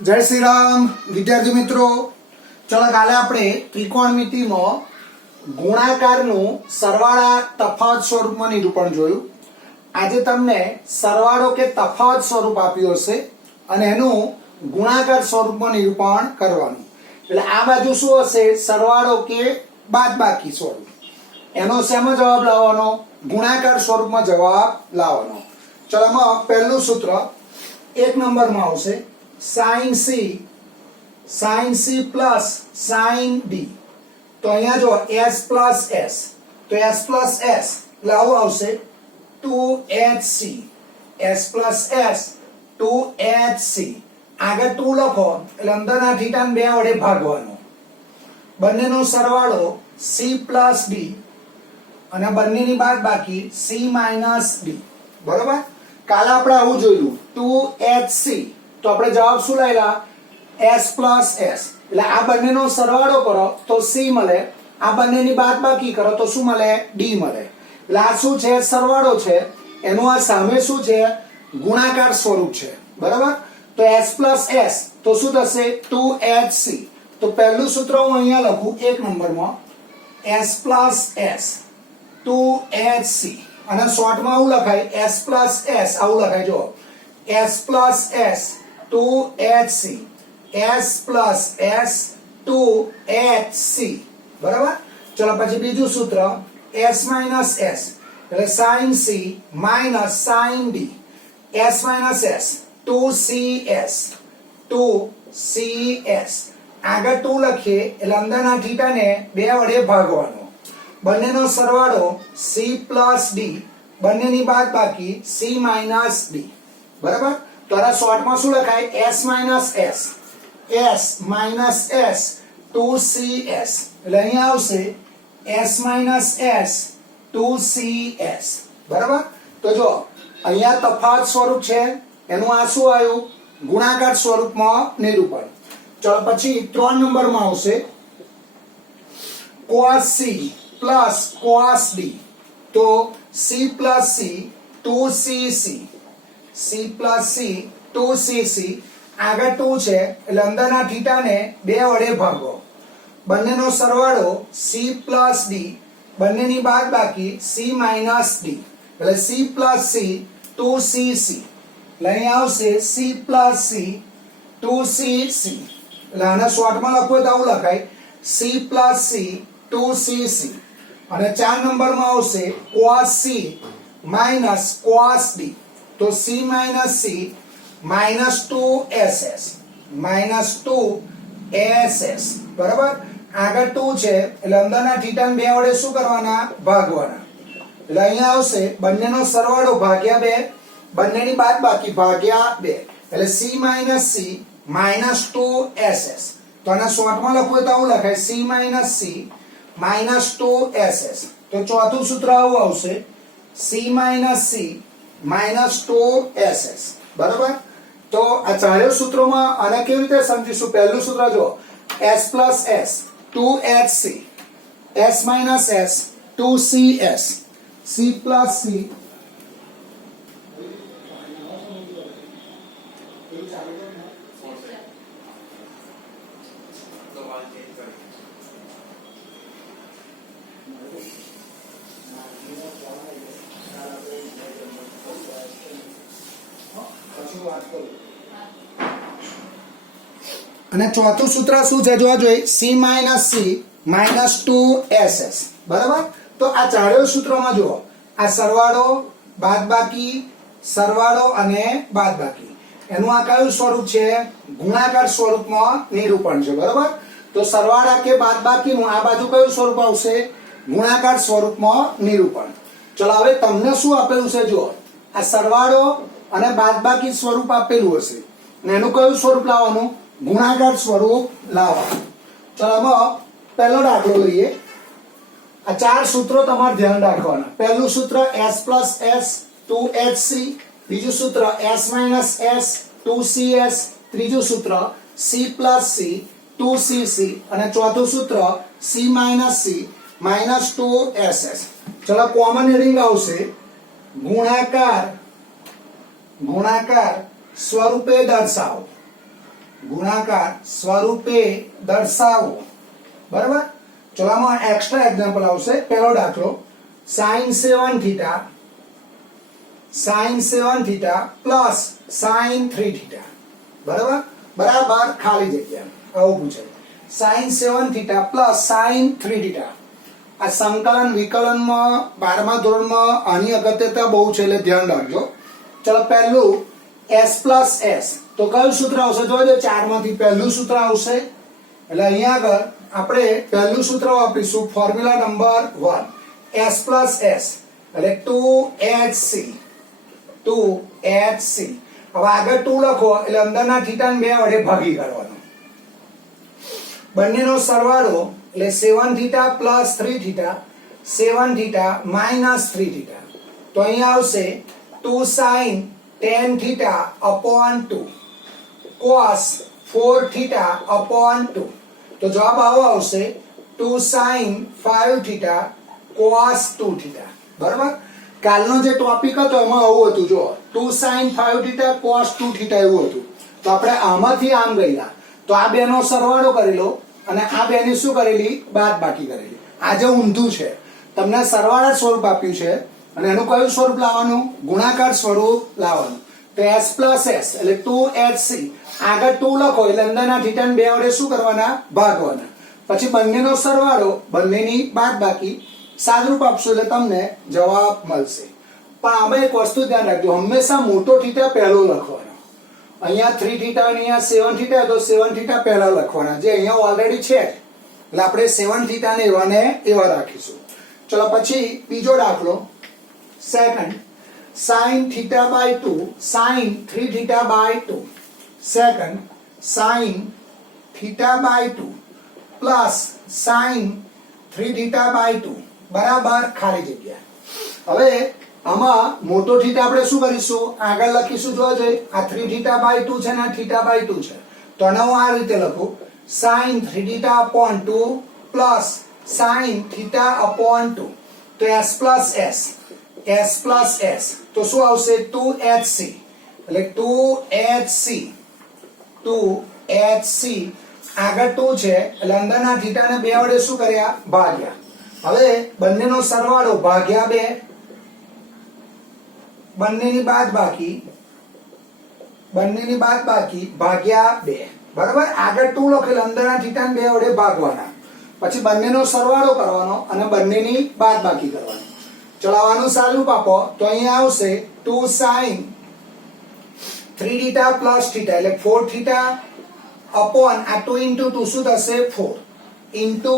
जय श्री राम विद्यार्थी मित्रों, चलो काले આપણે ત્રિકોણમિતિમાં ગુણાકારનું સરવાળા તફાવત સ્વરૂપમાં નિરૂપણ જોયું। આજે તમને સરવાળો કે તફાવત સ્વરૂપ આપ્યું હશે અને એનું ગુણાકાર સ્વરૂપમાં નિરૂપણ કરવાનું। એટલે આ બાજુ શું હશે? સરવાળો કે બાદબાકી સ્વરૂપ। એનો શેમાં જવાબ લાવવાનો? ગુણાકાર સ્વરૂપમાં જવાબ લાવવાનો। ચલો આમાં પહેલું સૂત્ર 1 નંબરમાં આવશે sin c plus sin d। तो अहींया जो s plus s, तो s plus s એટલે આવું આવશે 2hc, s plus s 2hc। આગળ 2 લખો એટલે અંદરના થીટાને 2 વડે ભાગવાનો। બંનેનો સરવાળો c plus d અને બંનેની બાદબાકી c minus d। બરાબર? કાલે આપણે આવું જોયું 2hc, તો આપણે જવાબ શું લાવ્યા? s plus s। એટલે આ બંનેનો સરવાળો કરો તો c મળે, આ બંનેની બાદબાકી કરો તો શું મળે? d મળે। એટલે આ શું છે? સરવાળો છે, એનું આ સામે શું છે? ગુણાકાર સ્વરૂપ છે। બરાબર? તો s plus s તો શું થશે? 2hc। તો પહેલું સૂત્ર હું અહીંયા લખું 1 નંબરમાં s plus s 2hc અને શોર્ટમાં આવું લખાય s plus s, આવું લખાય જો s plus s 2hc, s plus s 2hc। બરાબર? ચલો પછી બીજું સૂત્ર s minus s એટલે sin c minus sin d, s minus s 2cs 2cs। આગળ 2 લખીએ એટલે અંદરના થીટાને 2 વડે ભાગવાનો। બંનેનો સરવાળો c plus d, બંનેની બાદબાકી c minus d। બરાબર? તો આ શોર્ટમાં શું લખાય? s minus s 2cs એટલે અહીંયા આવશે s minus s 2cs। બરાબર? તો જો અહીંયા તફાવત સ્વરૂપ છે, એનું આ શું આવ્યું? ગુણાકાર સ્વરૂપમાં નિરૂપણ। ચલો પછી 3 નંબરમાં આવશે cos c plus cos d। તો c plus c 2cc, c plus c 2cc। આગળ 2 છે એટલે અંદરના થીટાને 2 વડે ભાગો। બંનેનો સરવાળો c plus d, બંનેની બાદબાકી c minus d એટલે c plus c 2cc। એટલે અહીં આવશે c plus c 2cc। એટલે આને શોર્ટમાં લખવું હોય તો આવું લખાય c plus c 2cc। અને 4 નંબરમાં આવશે cos c minus cos d। તો c minus c minus 2ss minus 2ss। બરાબર? આગળ 2 છે એટલે અંદરના થીટાને 2 વડે શું કરવાના? ભાગવાના। એટલે અહીંયા આવશે બંનેનો સરવાળો ભાગ્યા 2, બંનેની બાદબાકી ભાગ્યા 2 એટલે c minus c minus 2ss। તો આના શોર્ટમાં લખવું હોય તો આવું લખાય c minus c minus 2ss। તો ચોથું સૂત્ર આવું આવશે c minus c minus 2ss। બરાબર? તો આ ચારેય સૂત્રોમાં આને કેવી રીતે સમજીશું? પહેલું સૂત્ર જો s plus s 2hc, s minus s 2cs, c plus c અને ચોથું સૂત્ર શું છે? જોવા જોઈએ c minus c minus 2ss। બરાબર? તો આ ચારેય સૂત્રોમાં જુઓ આ સરવાળો બાદબાકી, સરવાળો અને બાદબાકી, એનું આ કયું સ્વરૂપ છે? ગુણાકાર સ્વરૂપમાં નિરૂપણ છે। બરાબર? તો સરવાળા કે બાદબાકીનું આ બાજુ કયું સ્વરૂપ આવશે? ગુણાકાર સ્વરૂપમાં નિરૂપણ। ચલો હવે તમને શું આપેલું છે? જુઓ આ સરવાળો અને બાદબાકી સ્વરૂપ આપેલું હશે અને એનું કયું સ્વરૂપ લાવવાનું? ગુણાકાર સ્વરૂપ લાવવાનું। ચલો આમાં પહેલો દાખલો લઈએ। આ 4 સૂત્રો તમારે ધ્યાન રાખવાના। પહેલું સૂત્ર s plus s 2hc, બીજું સૂત્ર s minus s 2cs, ત્રીજું સૂત્ર c plus c 2cc અને ચોથું સૂત્ર c minus c minus 2ss। ચલો કોમન હેડિંગ આવશે ગુણાકાર સ્વરૂપે દર્શાવો। ગુણાકાર સ્વરૂપે દર્શાવો. બરાબર. ચલો આમાં એક્સ્ટ્રા એક્ઝામ્પલ આવશે. પહેલો દાખલો sin 7 theta plus sin 3 theta. બરાબર. બરાબર ખાલી જગ્યા આવું પૂછે. sin 7 theta plus sin 3 theta. આ સંકલન વિકલનમાં 12મા ધોરણમાં આની અગત્યતા બહુ છે એટલે ધ્યાન રાખજો. ચલો પહેલું s પ્લસ s. તો કયું સૂત્ર આવશે? જોજો 4 માંથી પહેલું સૂત્ર આવશે. એટલે અહીંયા આગળ આપણે પહેલું સૂત્ર વાપરીશું formula number 1 s plus s એટલે 2hc. હવે આગળ 2 લખો એટલે અંદરના થીટા ને 2 વડે ભાગી કાઢવાનો. બંનેનો સરવાળો એટલે 7 theta plus 3 theta 7 theta minus 3 theta. તો અહીંયા આવશે 2 sin 10 theta upon 2 cos 4 theta upon 2. તો જવાબ આવો આવશે 2 sin 5 થીટા cos 2 થીટા. બરાબર. કાલનો જે ટોપિક હતો એમાં આવું હતું. જો 2 sin 5 થીટા cos 2 થીટા એવું હતું. તો આપણે આમાંથી આમ ગયેલા તો આ બેનો સરવાળો કરી લો અને આ બેની શું કરેલી? બાદબાકી કરેલી. આ જે ઊંધું છે તમને સરવાળા સ્વરૂપ આપ્યું છે અને એનું કયું સ્વરૂપ લાવવાનું? ગુણાકાર સ્વરૂપ લાવવાનું. તો s પ્લસ s એટલે 2hc. આગળ 2 લખો એટલે અંદરના થીટા ને 2 વડે શું કરવાના? ભાગવાના. પછી બંનેનો સરવાળો બંનેની બાદબાકી સાદરૂપ આપશો એટલે તમને જવાબ મળશે. પણ આમાં એક વસ્તુ ધ્યાન રાખજો, હંમેશા મોટો થીટા પહેલો લખવાનો. અહીંયા 3 થીટા અને અહીંયા 7 થીટા તો 7 થીટા પહેલા લખવાના, જે અહીંયા ઓલરેડી છે એટલે આપણે 7 થીટા ને એવા રાખીશું. ચલો પછી બીજો દાખલો second sin theta by 2 sin 3 theta by 2. Second sin theta by 2 plus sin 3 theta by 2 બરાબર ખાલી જગ્યા. હવે આમાં મોટો થીટા આપણે શું કરીશું? આગળ લખીશું. જોજો આ 3 theta by 2 છે ને આ theta by 2 છે. તો આને હું આ રીતે લખું sin 3 theta upon 2 plus sin theta upon 2. તો s plus s તો શું આવશે? 2hc. એટલે 2hc આગળ 2 છે એટલે અંદરના થીટા ને 2 વડે શું કર્યા? ભાગ્યા. હવે બંનેનો સરવાળો ભાગ્યા 2, બંનેની બાદબાકી ભાગ્યા 2. બરાબર. આગળ 2 લખેલ અંદરના થીટા ને 2 વડે ભાગવાના. પછી બંનેનો સરવાળો કરવાનો અને બંનેની બાદબાકી કરવાની. ચલાવવાનું સાદુરૂપ આપો તો અહીંયા આવશે 2 sin 3 થીટા પ્લસ થીટા એટલે 4 થીટા અપોન આ 2 into 2 શું થશે? 4 into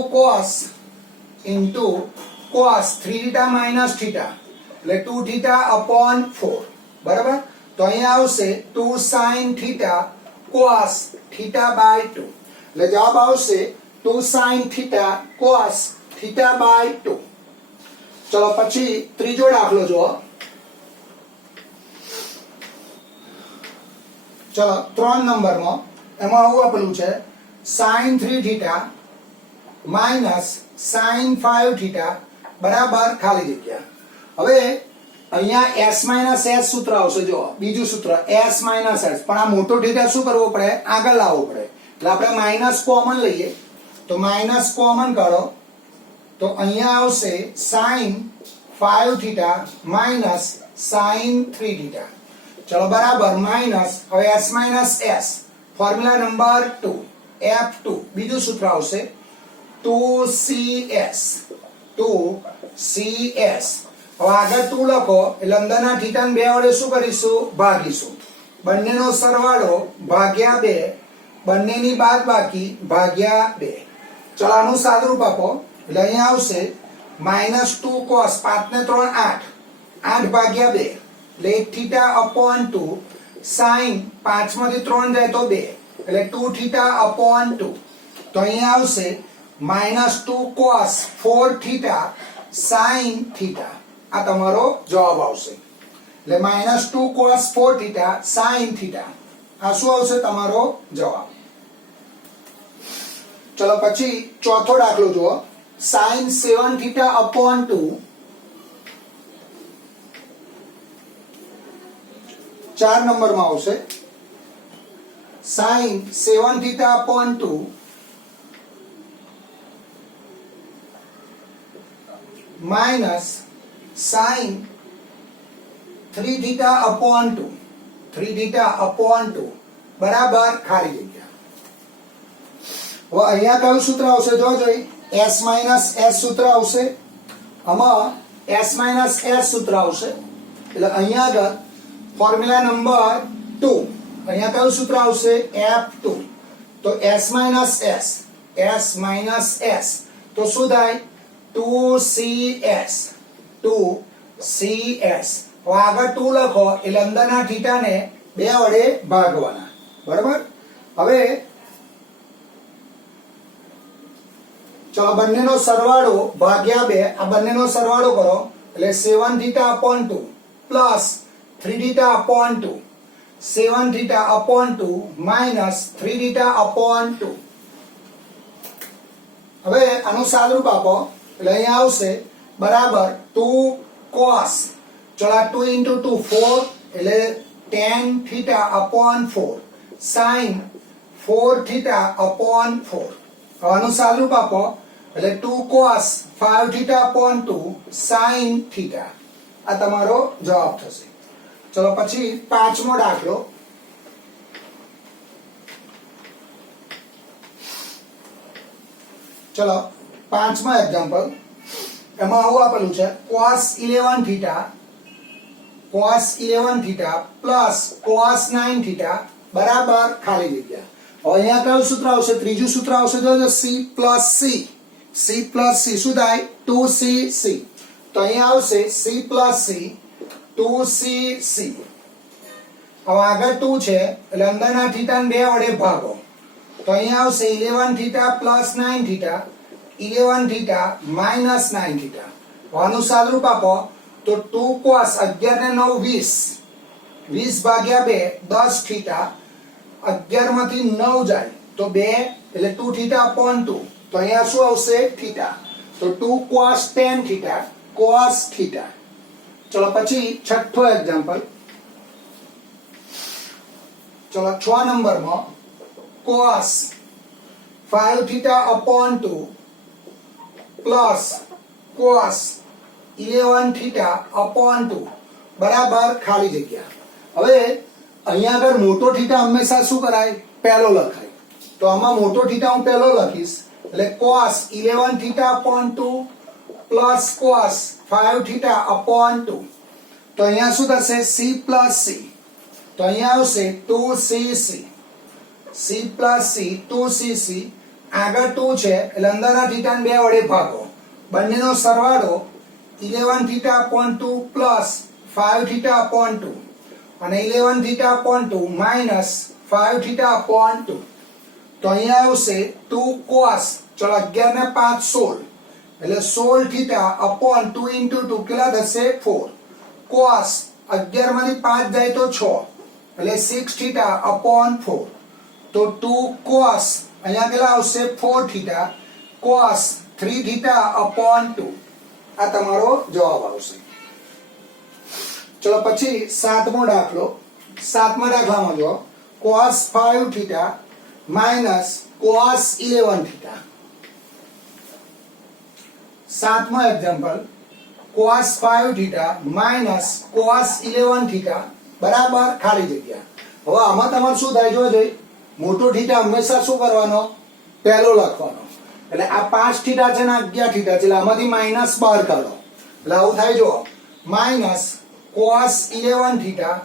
cos 3 theta minus theta એટલે 2 થીટા અપોન 4. બરાબર. તો અહીંયા આવશે 2 sin theta cos theta by 2 એટલે જવાબ આવશે 2 sin theta cos theta by 2. ચલો પછી ત્રીજો દાખલો જુઓ. ચલો 3 નંબરમાં એમાં આવું આપેલું છે sin 3 theta minus sin 5 theta બરાબર ખાલી જગ્યા. હવે અહીંયા s માઇનસ s સૂત્ર આવશે. જો બીજું સૂત્ર s માઇનસ s. પણ આ મોટો થીટા શું કરવો પડે? આગળ લાવવો પડે. એટલે આપણે માઇનસ કોમન લઈએ તો માઇનસ કોમન કાઢો તો અહીંયા આવશે sin 5 theta minus sin 3 theta. ચલો બરાબર માઇનસ. હવે s minus s formula number 2 f2. બીજું સૂત્ર આવશે 2cs. હવે આગળ 2 લખો એટલે અંદરના થીટા ને 2 વડે શું કરીશું? ભાગીશું. બંનેનો સરવાળો ભાગ્યા 2, બંનેની બાદબાકી ભાગ્યા 2. ચલો આનું સાદુરૂપ આપો એટલે અહીંયા આવશે -2 cos 5 ને 3 8 ભાગ્યા 2 એટલે 1 થીટા અપોન 2 sin 5 માંથી 3 જાય તો 2 એટલે 2 થીટા અપોન 2. તો અહીંયા આવશે -2 cos 4 થીટા sin થીટા. આ તમારો જવાબ આવશે. એટલે -2 cos 4 થીટા sin થીટા. આ શું આવશે? તમારો જવાબ. ચલો પછી ચોથો દાખલો જુઓ. sin 7 થીટા upon 2 4 નંબરમાં આવશે. Sine 7 theta upon 2 minus sine 3 theta upon 2 3 theta upon 2 બરાબર ખાલી જગ્યા. હવે અહીંયા કયું સૂત્ર આવશે જોજો, s માઇનસ s સૂત્ર આવશે, આમાં s માઇનસ s સૂત્ર આવશે. એટલે અહીંયા આગળ ફોર્મ્યુલા નંબર 2, અહીંયા કયું સૂત્ર આવશે F2. તો s માઇનસ s તો શું થાય 2cs 2cs. હવે આગળ 2 લખો એટલે અંદરના થીટાને 2 વડે ભાગવાના, બરાબર. હવે ચલો બંનેનો સરવાળો ભાગ્યા 2, આ બંનેનો સરવાળો કરો એટલે 7 theta upon 2 plus 3 theta upon 2, 7 theta upon 2 minus 3 theta upon 2. હવે આનું સાદુરૂપ આપો એટલે અહીંયા આવશે બરાબર 2 cos, ચલો 2 into 2 4 એટલે tan theta upon 4 sin 4 theta upon 4. આનું સાદુરૂપ આપો એટલે 2 cos 5 theta upon 2 sin theta. આ તમારો જવાબ થશે. ચલો પછી પાંચમો દાખલો. ચલો પાંચમા એક્ઝામ્પલ, એમાં આવું આપેલું છે cos 11 theta plus cos 9 theta બરાબર ખાલી જગ્યા. હવે અહીંયા કયું સૂત્ર આવશે, ત્રીજું સૂત્ર આવશે જોજો c પ્લસ c શું થાય 2cc. તો અહીંયા આવશે c પ્લસ c 2cc. હવે આગળ 2 છે એટલે અંદરના થીટાને 2 વડે ભાગો તો અહીંયા આવશે 11 theta plus 9 theta 11 theta minus 9 theta. આનું સાદુરૂપ આપો તો 2 cos 11 ને 9 20 ભાગ્યા 2 10 થીટા, 11 માંથી 9 જાય તો 2 એટલે 2 થીટા અપોન 2. તો અહીંયા શું આવશે થીટા, તો 2 cos 10 થીટા cos થીટા. ચલો પછી છઠ્ઠો એક્ઝામ્પલ. ચલો 6 નંબરમાં cos 5 theta upon 2 plus cos 11 theta upon 2 બરાબર ખાલી જગ્યા. હવે અહીંયા આગળ મોટો થીટા હંમેશા શું કરાય પહેલો લખાય, તો આમાં મોટો થીટા હું પહેલો લખીશ એટલે cos 11 theta upon 2 plus cos 5 theta upon 2. તો અહીંયા શું થશે c પ્લસ c, તો અહીંયા આવશે 2cc, c plus c 2cc. આગળ 2 છે એટલે અંદરના થીટાને 2 વડે ભાગો, બંનેનો સરવાળો 11 theta upon 2 plus 5 theta upon 2 અને 11 theta upon 2 minus 5 theta upon 2. તો અહીંયા આવશે 2 cos, ચલો 11 ને 5 16 એટલે 16 થીટા અપોન 2 into 2 કેટલા થશે 4 cos 11 માંથી 5 જાય તો 6 એટલે 6 થીટા અપોન 4. તો 2 cos અહીંયા કેટલા આવશે 4 થીટા cos 3 થીટા અપોન 2. આ તમારો જવાબ આવશે. ચલો પછી સાતમો દાખલો. સાતમા દાખલામાં જો cos 5 theta minus cos 11 theta. સાતમો example cos 5 theta minus cos 11 theta બરાબર ખાલી જગ્યા. હવે આમાં તમારે શું થાય જોજો, મોટો થીટા હંમેશા શું કરવાનો પહેલો લખવાનો. એટલે આ 5 થીટા છે ને 11 થીટા છે એટલે આમાંથી માઇનસ બહાર કાઢો એટલે આવું થાય જો minus cos 11 theta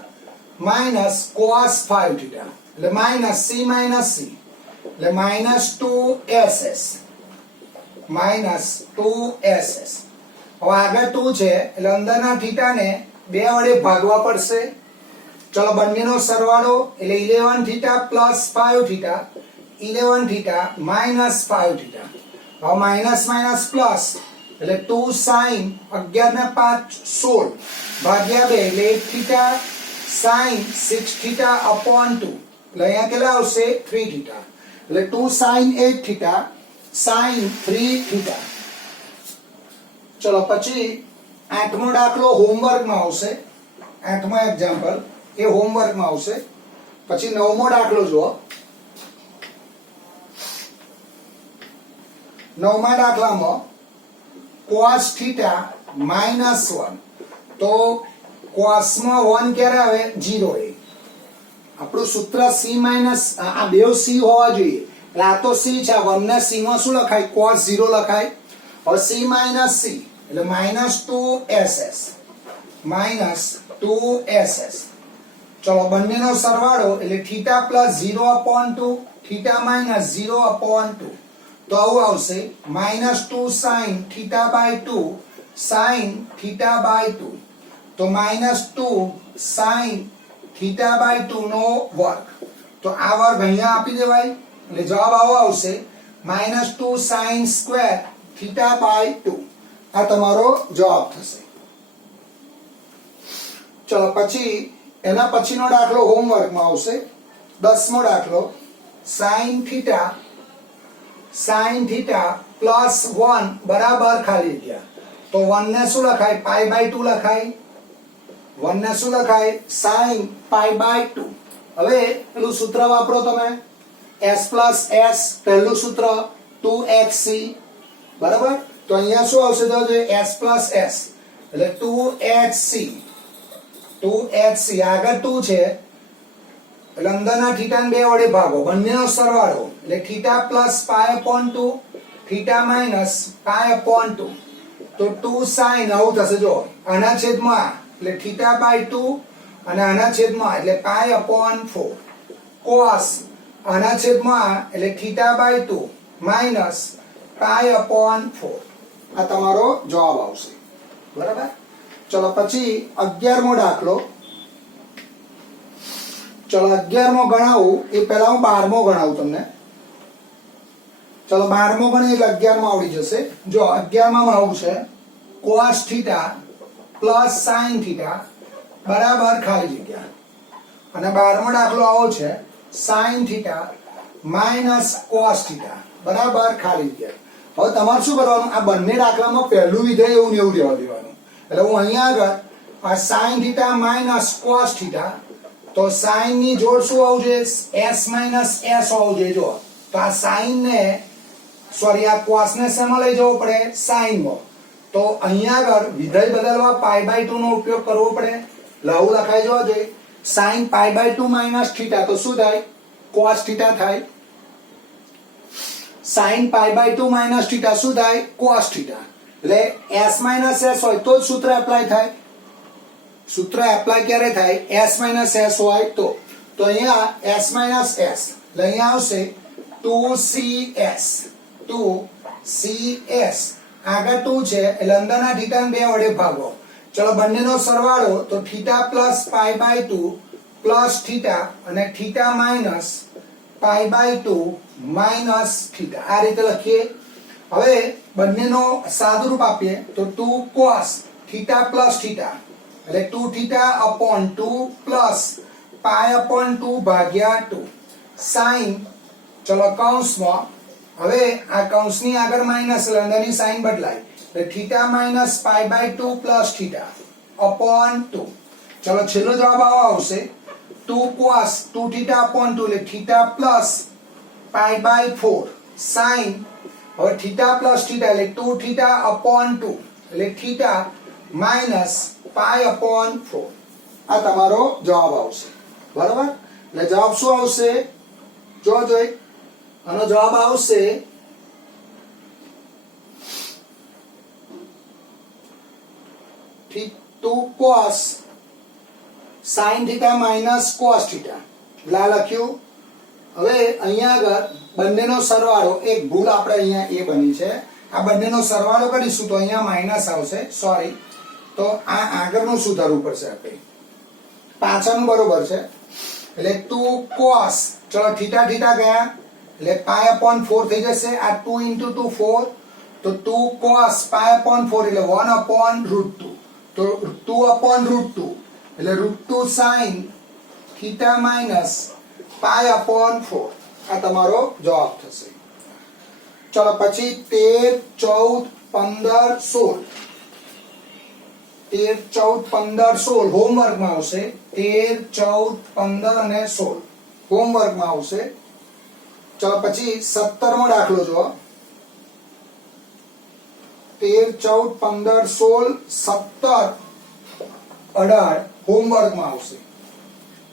minus cos 5 theta એટલે માઇનસ c એટલે માઇનસ 2ss માઇનસ 2ss. હવે આગળ 2 છે એટલે અંદરના થીટાને 2 વડે ભાગવા પડશે. ચલો બંનેનો સરવાળો એટલે 11 theta plus 5 theta 11 theta minus 5 theta. હવે માઇનસ માઇનસ પ્લસ એટલે 2 sin 11 ને 5 16 ભાગ્યા 2 એટલે 8 થીટા sin 6 થીટા અપોન 2 એટલે અહીંયા કેટલા આવશે 3 થીટા એટલે 2 sin 8 થીટા sin 3 થીટા. ચલો પછી આઠમો દાખલો હોમવર્કમાં આવશે. આઠમો એક્ઝામ્પલ એ હોમવર્કમાં આવશે. પછી 9મો દાખલો જુઓ. 9મા દાખલામાં cos θ -1 તો cos માં 1 ક્યારે આવે? 0 એ. આપણું સૂત્ર c માઇનસ આ બે c હોવા જોઈએ એટલે આ તો c છે, 1 ને c માં શું લખાય? cos 0 લખાય. હવે c માઇનસ c એટલે -2ss -2ss. ચલો બંનેનો સરવાળો એટલે θ +0/2 θ -0/2 તો આવું આવશે -2 sin θ/2 sin θ/2 તો -2 sin θ/2 નો વર્ગ. તો આ વર્ગ અહીંયા આપી દેવાય એટલે જવાબ આવો આવશે -2 sin સ્ક્વેર θ/2. આ તમારો જવાબ થશે. ચલો પછી એના પછીનો દાખલો હોમવર્કમાં આવશે. 10મો દાખલો sin θ +1 બરાબર ખાલી જગ્યા. તો 1 ને શું લખાય? π/2 લખાય. 1 ને શું લખાય? sin π/2. હવે પેલું સૂત્ર વાપરો તમે s + s પહેલું સૂત્ર 2hc બરાબર. તો અહીંયા શું આવશે? તો s + s એટલે 2hc આગળ 2 છે એટલે અંદરના થીટાને 2 વડે ભાગો, બંનેનો સરવાળો એટલે θ + π/2 θ -π/2 તો 2 sin આવું થશે. જો આના છેદમાં એટલે θ/2 અને આના છેદમાં એટલે π/4 cos આના છેદમાં એટલે θ/2 -π/4. આ તમારો જવાબ આવશે બરાબર. ચલો પછી 11મો દાખલો. ચલો 11મો ગણાવું એ પહેલા હું 12મો ગણાવું તમને. ચલો 12મો ગણીએ એટલે 11મો આવડી જશે. જો 11માં આવું છે cos θ + sin θ બરાબર ખાલી જગ્યા. અને 12મો દાખલો આવો છે sin θ -cos θ બરાબર ખાલી જગ્યા. હવે તમારે શું કરવાનું? આ બંને દાખલામાં પહેલું વિધેય એવું ને એવું રહેવા દેવાનું. એટલે હું અહીંયા આગળ આ sin θ -cos θ તો sin ની જોડ શું આવવું જોઈએ? s - s આવવું જોઈએ. જો તો આ sin ને સોરી આ cos ને શેમાં લઈ જવો પડે? sin માં. તો અહીંયા આગળ વિધેય બદલવા π/2 નો ઉપયોગ કરવો પડે. લવું લખાઈ જવા જોઈએ sin π/2 - θ તો શું થાય? cos θ થાય. sin π/2 - θ શું થાય? cos θ. એટલે s - s હોય તો જ સૂત્ર એપ્લાય થાય. સૂત્ર એપ્લાય ક્યારે થાય? s - s હોય તો. તો અહીંયા s - s એટલે અહીંયા આવશે 2cs આગળ 2 છે એટલે અંદરના θ ને 2 વડે ભાગો. ચલો બંનેનો સરવાળો તો θ + π/2 + θ અને θ -π/2 - θ આ રીતે લખીએ. હવે બંનેનો સાદુરૂપ આપીએ તો 2 cos θ + θ એટલે 2θ/2 + π/2 ભાગ્યા 2 sin. ચલો કૌંસમાં હવે આ કૌંસની આગળ માઈનસ એટલે અંદરની સાઈન બદલાય એટલે θ -π/2 + θ/2. ચલો છેલ્લો જવાબ આવો આવશે 2 cos 2θ/2 એટલે θ + π/4 sin. હવે θ + θ એટલે 2θ/2 એટલે θ -π/4. આ તમારો જવાબ આવશે બરાબર. એટલે જવાબ શું આવશે? જોઈ આનો જવાબ આવશે 2 cos sin θ -cos θ. લા લખ્યું. હવે અહીંયા આગળ બંનેનો સરવાળો એક ભૂલ આપણે અહીંયા એ બની છે. આ બંનેનો સરવાળો કરીશું તો અહીંયા માઈનસ આવશે. સોરી, તો આ આગળનું સુધારવું પડશે આપણે. પાછળનું બરોબર છે એટલે 2 cos ચલો θ ગયા એટલે π/4 થઈ જશે. આ 2 * 2 4 તો 2 cos π/4 એટલે 1/√2 તો 2/√2 એટલે √2 sin θ -π/4. આ તમારો જવાબ થશે. ચલો પછી 13 14 15 16 હોમવર્કમાં આવશે. 13 14 15 અને 16 હોમવર્કમાં આવશે. ચલો પછી 17મો દાખલો જો. 13, 14, 15, 16, 17, 18 હોમવર્કમાં આવશે.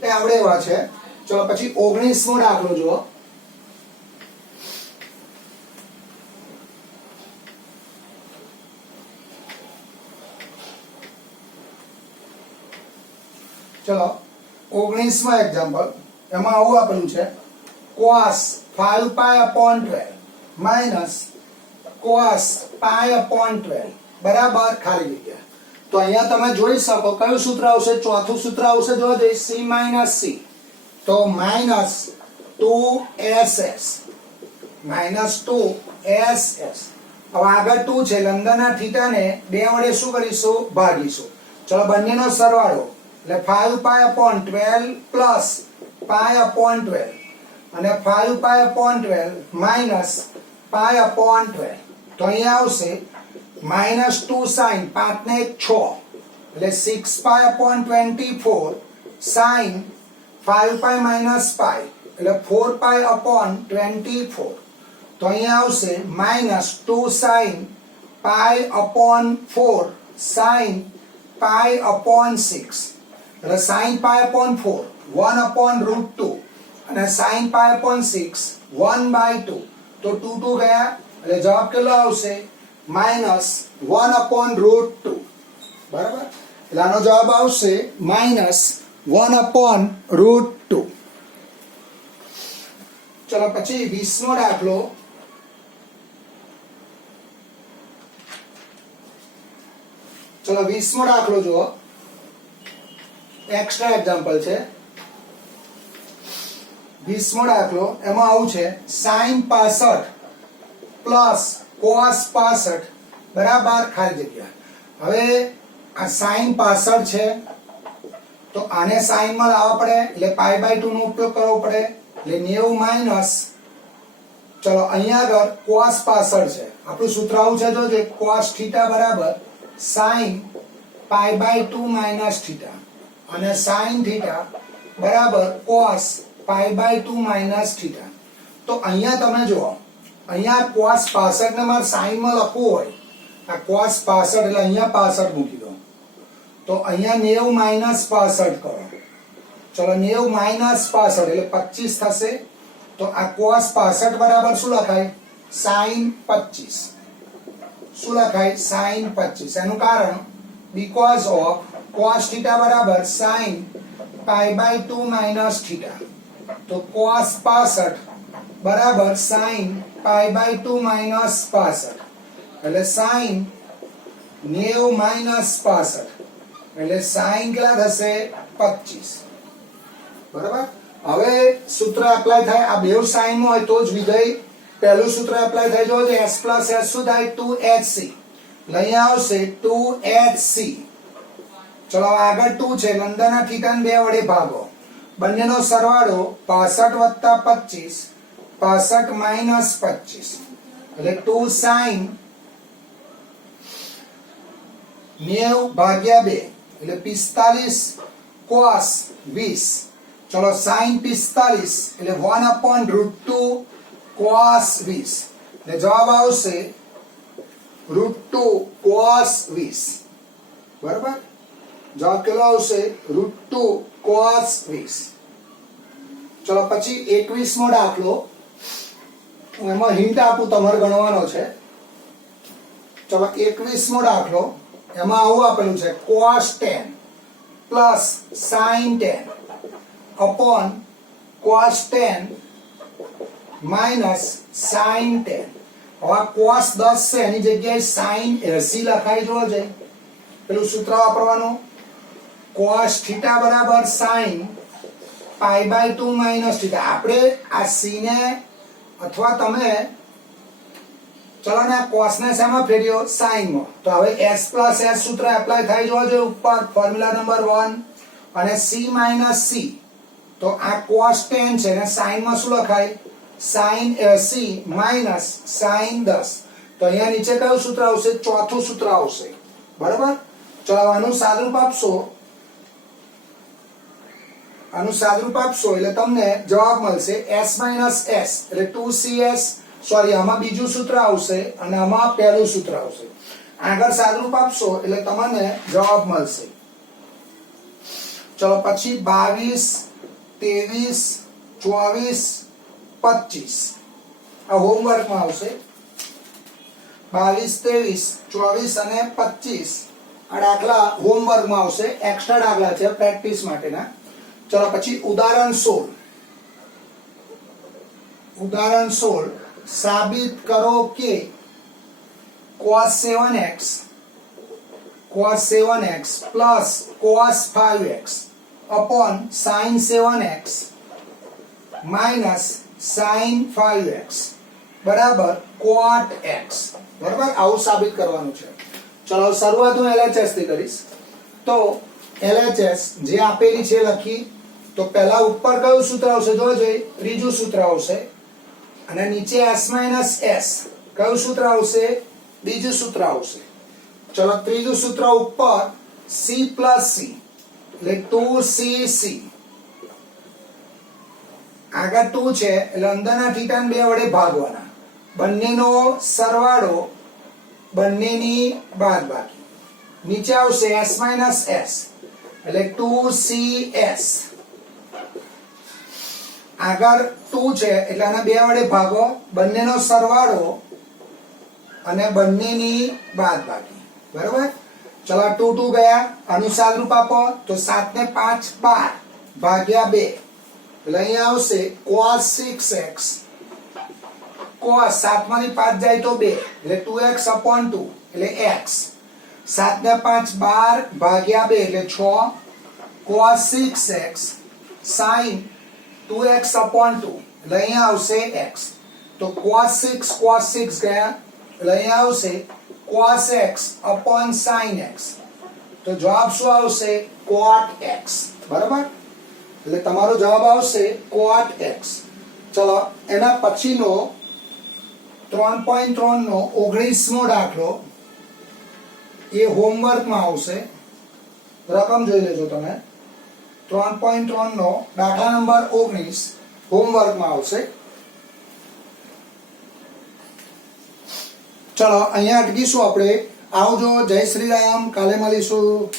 એ આવડે એવા છે. ચલો પછી 19મો દાખલો જો. ચલો 19માં એક્ઝામ્પલ. એમાં આવું આપેલું છે cos 5π/12 માઇનસ cos π/12 બરાબર ખાલી જગ્યા. તો અહીંયા તમે જોઈ શકો કયું સૂત્ર આવશે? ચોથું સૂત્ર આવશે. જો c - c તો -2ss -2ss. હવે આગળ 2 છે લંબના થીટાને 2 વડે શું કરીશું? ભાગીશું. ચલો બંનેનો સરવાળો એટલે 5π/12 પ્લસ π/12 અને 5π/12 માઇનસ π/12. તો અહીંયા આવશે -2 sin 5 ને 6 એટલે 6π/24 sin 5π minus π એટલે 4π/24. તો અહીંયા આવશે -2 sin π/4 sin π/6 એટલે sin π/4 1/√2 અને sin π/6 1/2. તો 2 ગયા એટલે જવાબ કેટલો આવશે? -1/√2. બરાબર. એટલે આનો જવાબ આવશે -1/√2. ચલો પછી 20મો દાખલો. ચલો 20મો દાખલો જુઓ. એક્સ્ટ્રા એક્ઝામ્પલ છે. 20મો દાખલો. એમાં આવું છે sin 65 પ્લસ cos 65 બરાબર ખાલી જગ્યા. હવે આ sin 65 છે તો આને sin માં લાવવા પડે એટલે π/2 નો ઉપયોગ કરવો પડે એટલે 90 માઇનસ. ચલો અહીંયા આગળ cos 65 છે. આપણું સૂત્ર આવું છે જો cos થીટા બરાબર sin π/2 માઇનસ થીટા અને sin થીટા બરાબર cos π/2 માઇનસ થીટા. તો અહીંયા તમે જુઓ અહીંયા cos 65 ને મારે sin માં લખવું હોય આ cos 65 એટલે અહીંયા 65 મૂકી દો. તો અહીંયા 90 માઇનસ 65 કરો. ચલો 90 માઇનસ 65 એટલે 25 થશે. તો આ cos 65 બરાબર શું લખાય? sin 25. શું લખાય? sin 25. એનું કારણ because of cos theta બરાબર sin π/2 માઇનસ થીટા. તો cos 65 બરાબર sin π/2 માઇનસ 65 એટલે sin 90 માઇનસ 65 એટલે sin કેટલા થશે? 25. બરાબર. હવે સૂત્ર એપ્લાય થાય. આ બેવ સાઇન માં હોય તો જ વિધેય પહેલું સૂત્ર એપ્લાય થાય. જો s પ્લસ s શું થાય? 2hc. અહીંયા આવશે 2hc. ચલો આગળ 2 છે લંબના થીટાને 2 વડે ભાગો. બંનેનો સરવાળો 65 + 25 65 માઇનસ 25 એટલે 2 sin 90 ભાગ્યા 2 એટલે 45 cos 20. ચલો sin 45 એટલે 1/√2 cos 20 એટલે જવાબ આવશે √2 cos 20. બરાબર. જવાબ કેટલો આવશે? √2 cos 20. ચલો પછી 21મો દાખલો. હું એમાં હિન્ટ આપું તમારે ગણવાનો છે. ચલો 21મો દાખલો. એમાં આવું આપેલું છે cos 10 plus sin 10 upon cos 10 minus sin 10. હવે cos 10 છે એની જગ્યાએ sin 80 લખાઈ જવો છે. પેલું સૂત્ર વાપરવાનું cos થીટા બરાબર sin π/2 માઇનસ થીટા. આપણે આ c ને અથવા તમે ચલો ને cos ને શેમાં ફેરવ્યો? sin માં. તો હવે s પ્લસ s સૂત્ર એપ્લાય થઈ જવો જોઈએ ઉપર ફોર્મ્યુલા નંબર 1 અને c માઇનસ c. તો આ cos 10 છે ને sin માં શું લખાય? sin 80 minus sin 10. તો અહીંયા નીચે કયું સૂત્ર આવશે? ચોથું સૂત્ર આવશે. બરાબર. ચલો આનું સાદુરૂપ આપશો આનું સાદરૂપ આપશો એટલે તમને જવાબ મળશે s માઇનસ s એટલે 2cs સોરી આમાં બીજું સૂત્ર આવશે અને આમાં પહેલું સૂત્ર આવશે આગળ સાદરૂપ આપશો એટલે તમને જવાબ મળશે ચલો પછી 22 23 24 આ હોમવર્કમાં આવશે 22 23 24 અને 25 આ દાખલા હોમવર્કમાં આવશે એક્સ્ટ્રા દાખલા છે પ્રેક્ટિસ માટેના ચલો પછી ઉદાહરણ 16 સાબિત કરો કે cos 7x plus cos 5x upon sin 7x minus sin 5x બરાબર cot x બરાબર આવું સાબિત કરવાનું છે ચલો શરૂઆત હું LHS થી કરીશ તો LHS જે આપેલી છે લખી તો પહેલા ઉપર કયું સૂત્ર આવશે જોજો ત્રીજું સૂત્ર આવશે અને નીચે s s કયું સૂત્ર આવશે બીજું સૂત્ર આવશે ચલો ત્રીજું સૂત્ર ઉપર c plus c એટલે 2cc આગળ 2 છે એટલે અંદરના થીટાને 2 વડે ભાગવાના બંનેનો સરવાળો બંનેની બાદબાકી નીચે આવશે s s એટલે 2cs આગળ 2 છે એટલે આના 2 વડે ભાગો બંનેનો સરવાળો અને બંનેની બાદબાકી બરાબર ચલો 2 2 ગયા અનુસાર રૂપ આપો તો 7 ને 5 12 ભાગ્યા 2 એટલે અહીંયા આવશે cos 6x cos 7 માંથી 5 જાય તો 2 એટલે 2x upon 2 એટલે x 7 ને 5 12 ભાગ્યા 2 એટલે 6 cos 6x sin 2x upon 2 એટલે અહીંયા આવશે x તો cos 6 ગયા એટલે અહીંયા આવશે cos x upon sin x તો જવાબ શું આવશે cot x બરાબર એટલે તમારો જવાબ આવશે cot x ચલો એના પછીનો 3.3 નો 19મો દાખલો એ હોમવર્કમાં આવશે રકમ જોઈ લેજો તમે 3.3 નો દાખલા નંબર 19 હોમવર્કમાં આવશે ચલો અહીંયા અટકીશું આપણે આવજો જય શ્રી રામ કાલે મળીશું